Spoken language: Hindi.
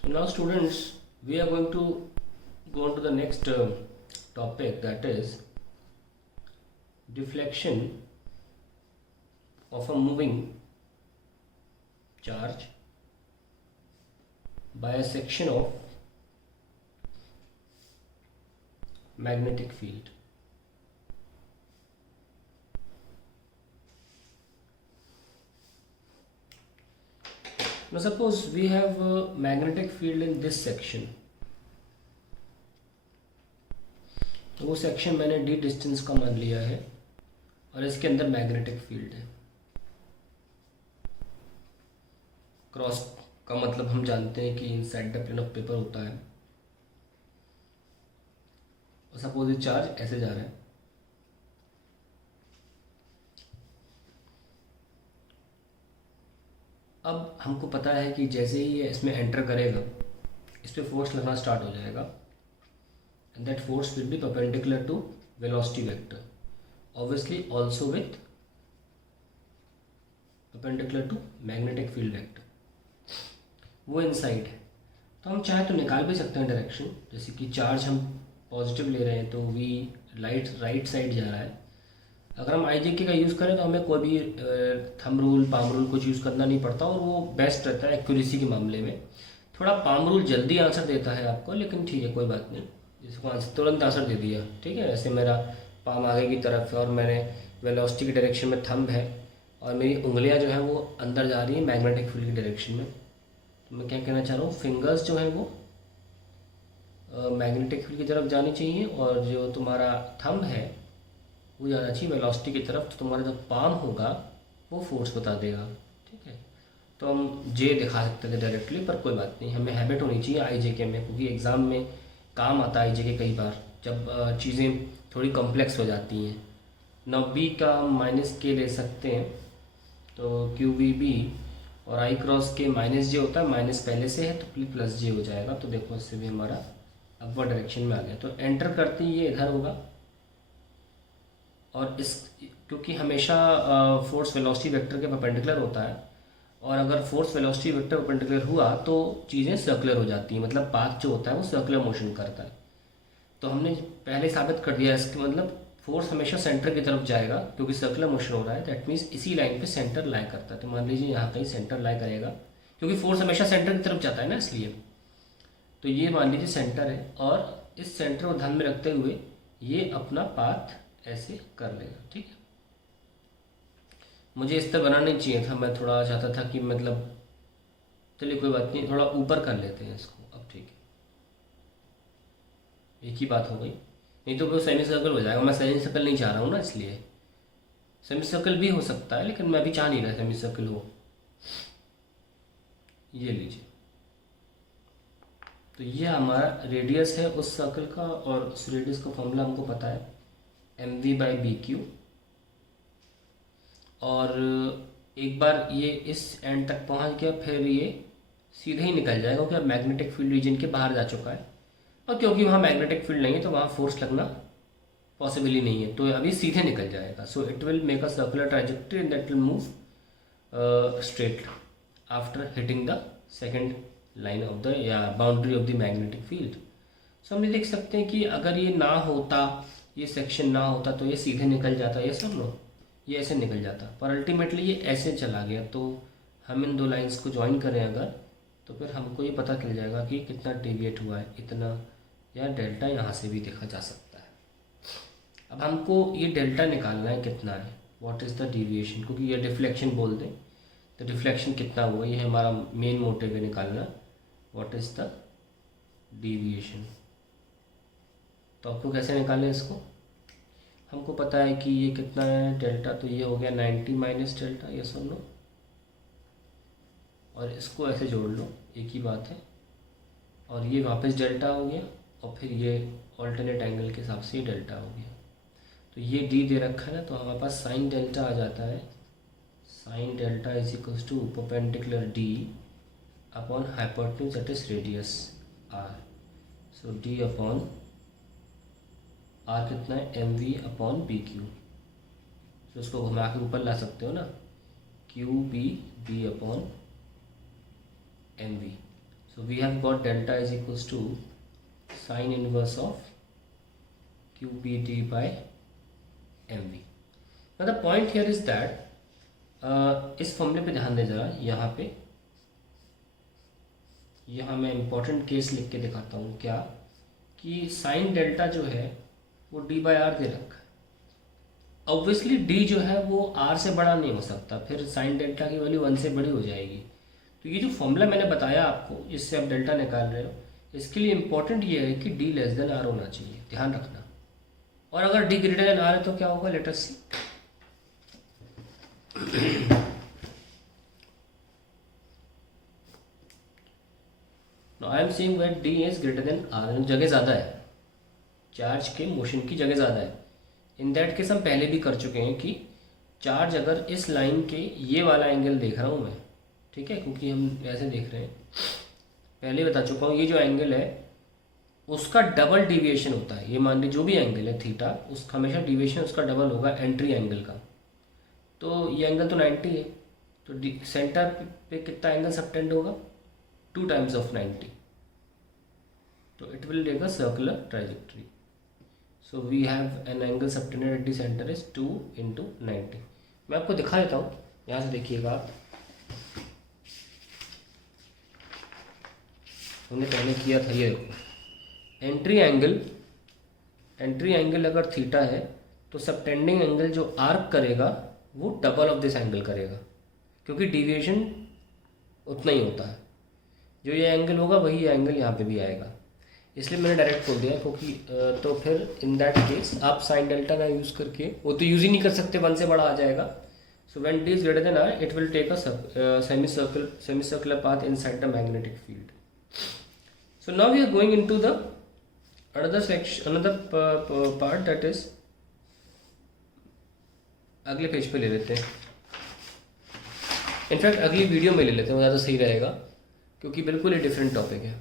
So now students, we are going to go on to the next topic, that is deflection of a moving charge by a section of magnetic field. Now suppose we have a magnetic field in this section, तो वो सेक्शन मैंने d डिस्टेंस का मान लिया है और इसके अंदर मैग्नेटिक फील्ड है। क्रॉस का मतलब हम जानते हैं कि inside the plane of paper होता है। और सपोज ये चार्ज ऐसे जा रहा है, अब हमको पता है कि जैसे ही ये इसमें एंटर करेगा इस पर फोर्स लगना स्टार्ट हो जाएगा, and that force will be perpendicular to velocity vector, obviously also with perpendicular to magnetic field vector. वो इनसाइड है, तो हम चाहे तो निकाल भी सकते हैं डायरेक्शन। जैसे कि चार्ज हम पॉजिटिव ले रहे हैं तो वी राइट साइड जा रहा है। अगर हम आई का यूज़ करें तो हमें कोई भी थंब रूल पाम रूल कुछ यूज़ करना नहीं पड़ता और वो बेस्ट रहता है एक्यूरेसी के मामले में। थोड़ा पाम रूल जल्दी आंसर देता है आपको, लेकिन ठीक है कोई बात नहीं, जिसको आंसर तुरंत आंसर दे दिया, ठीक है। ऐसे मेरा पाम आगे की तरफ है और मैंने वेलोसिटी की डायरेक्शन में थंब है और मेरी उंगलियां जो है वो अंदर जा रही है मैग्नेटिक फील्ड की डायरेक्शन में। तो मैं क्या कहना चाह रहा हूँ, फिंगर्स जो है वो मैग्नेटिक फील्ड की तरफ जानी चाहिए और जो तुम्हारा थंब है वो जाना चाहिए वेलोसिटी की तरफ। तो तुम्हारा जो पाम होगा वो फोर्स बता देगा, ठीक है। तो हम जे दिखा सकते थे डायरेक्टली, पर कोई बात नहीं, हमें हैबिट होनी चाहिए आई के में, क्योंकि एग्ज़ाम में काम आता है आई के कई बार जब चीज़ें थोड़ी कॉम्प्लेक्स हो जाती हैं। ना बी का माइनस के ले सकते हैं, तो क्यू बी बी और आई क्रॉस के माइनस जे होता है, माइनस पहले से है तो प्लस जे हो जाएगा। तो देखो इससे भी हमारा अपवर्ड डायरेक्शन में आ गया। तो एंटर करते ही ये इधर होगा और इस क्योंकि हमेशा फोर्स वेलोसिटी वेक्टर के परपेंडिकुलर होता है, और अगर फोर्स वेलोसिटी वेक्टर परपेंडिकुलर हुआ तो चीज़ें सर्कुलर हो जाती हैं, मतलब पाथ जो होता है वो सर्कुलर मोशन करता है। तो हमने पहले साबित कर दिया, इसके मतलब फोर्स हमेशा सेंटर की तरफ जाएगा क्योंकि सर्कुलर मोशन हो रहा है। दैट मीन्स इसी लाइन पे सेंटर लाई करता है। तो मान लीजिए यहाँ कहीं सेंटर लाई करेगा, क्योंकि फोर्स हमेशा सेंटर की तरफ जाता है ना, इसलिए। तो ये मान लीजिए सेंटर है और इस सेंटर को ध्यान में रखते हुए ये अपना पाथ ऐसे कर लेगा, ठीक है। मुझे इस तरह बनाना नहीं चाहिए था, मैं थोड़ा चाहता था कि मतलब, चलिए कोई बात नहीं, थोड़ा ऊपर कर लेते हैं इसको। अब ठीक है, एक ही बात हो गई, नहीं तो वो सेमी सर्कल हो जाएगा। मैं सेमी सर्कल नहीं चाह रहा हूँ ना, इसलिए सेमी सर्कल भी हो सकता है लेकिन मैं अभी चाह नहीं रहा सेमी सर्कल हो। ये लीजिए, तो ये हमारा रेडियस है उस सर्कल का, और उस रेडियस का फॉर्मूला हमको पता है mv/bq। और एक बार ये इस एंड तक पहुंच गया फिर ये सीधे ही निकल जाएगा, क्योंकि अब मैग्नेटिक फील्ड रीजन के बाहर जा चुका है, और क्योंकि वहाँ मैग्नेटिक फील्ड नहीं है तो वहाँ फोर्स लगना पॉसिबल ही नहीं है, तो अभी सीधे निकल जाएगा। So it will make a circular trajectory and that will move straight after hitting the second line of the या boundary of the magnetic field. So हम ये देख सकते हैं कि अगर ये ना होता, ये सेक्शन ना होता तो ये सीधे निकल जाता, ये सब लो ये ऐसे निकल जाता, पर अल्टीमेटली ये ऐसे चला गया। तो हम इन दो लाइंस को ज्वाइन करें अगर, तो फिर हमको ये पता चल जाएगा कि कितना डेविएट हुआ है, इतना, या डेल्टा यहाँ से भी देखा जा सकता है। अब हमको ये डेल्टा निकालना है कितना है, व्हाट इज़ द डिविएशन, क्योंकि ये डिफ्लेक्शन बोल दें तो डिफ्लेक्शन कितना हुआ, ये हमारा मेन मोटिव है निकालना, व्हाट इज़ द डिविएशन। तो आपको कैसे निकालें इसको, हमको पता है कि ये कितना है डेल्टा, तो ये हो गया 90 माइनस डेल्टा, ये सुन लो, और इसको ऐसे जोड़ लो, एक ही बात है। और ये वापस डेल्टा हो गया, और फिर ये ऑल्टरनेट एंगल के हिसाब से डेल्टा हो गया। तो ये डी दे रखा है ना, तो हमारे पास साइन डेल्टा आ जाता है, sine delta is equal to perpendicular D upon hypotenuse that is radius R. So D upon R कितना है, M V upon P Q. तो उसको घुमा के ऊपर ला सकते हो ना, Q B D upon M V. So we have got delta is equals to sine inverse of QBD by MV. Now the point here is that इस फॉर्मूले पे ध्यान दें ज़रा, यहाँ मैं इम्पोर्टेंट केस लिख के दिखाता हूँ क्या, कि साइन डेल्टा जो है वो डी बाई आर दे रखा है। ऑब्वियसली डी जो है वो आर से बड़ा नहीं हो सकता, फिर साइन डेल्टा की वैल्यू 1 से बड़ी हो जाएगी। तो ये जो फॉर्मूला मैंने बताया आपको, जिससे आप डेल्टा निकाल रहे हो, इसके लिए इम्पोर्टेंट ये है कि डी लेस देन आर होना चाहिए, ध्यान रखना। और अगर डी ग्रेटर देन आर है तो क्या होगा, let us see. Now I am saying that D is greater than R, जगह ज़्यादा है, चार्ज के मोशन की जगह ज़्यादा है। इन दैट केस हम पहले भी कर चुके हैं कि चार्ज अगर इस लाइन के ये वाला एंगल देख रहा हूँ मैं, ठीक है, क्योंकि हम ऐसे देख रहे हैं, पहले बता चुका हूँ, ये जो एंगल है उसका डबल डिविएशन होता है। ये मान लीजिए जो भी एंगल है थीटा, उसका हमेशा डिविएशन उसका डबल होगा एंट्री एंगल का। तो ये एंगल तो 90 है, तो सेंटर पे कितना एंगल सबटेंड होगा, 2 times of 90, so it will take a circular trajectory. So we have an angle subtended at the center is 2 into 90. मैं आपको दिखा देता हूँ, यहाँ से देखिएगा आप, हमने पहले किया था, ये देखो एंट्री एंगल अगर थीटा है तो सबटेंडिंग एंगल जो आर्क करेगा वो डबल ऑफ दिस एंगल करेगा, क्योंकि डिविएशन उतना ही होता है। जो ये एंगल होगा वही एंगल यहाँ पे भी आएगा, इसलिए मैंने डायरेक्ट बोल दिया, क्योंकि तो फिर इन दैट केस आप साइन डेल्टा ना यूज़ करके, वो तो यूज़ ही नहीं कर सकते, 1 से बड़ा आ जाएगा। So when D is greater than R, it will take a semi circular path inside the magnetic field. So now we are going into the another part, that is, अगले पेज पे ले लेते हैं, इनफैक्ट अगली वीडियो में ले लेते हैं, ज़्यादा सही रहेगा, क्योंकि बिल्कुल ही डिफरेंट टॉपिक है।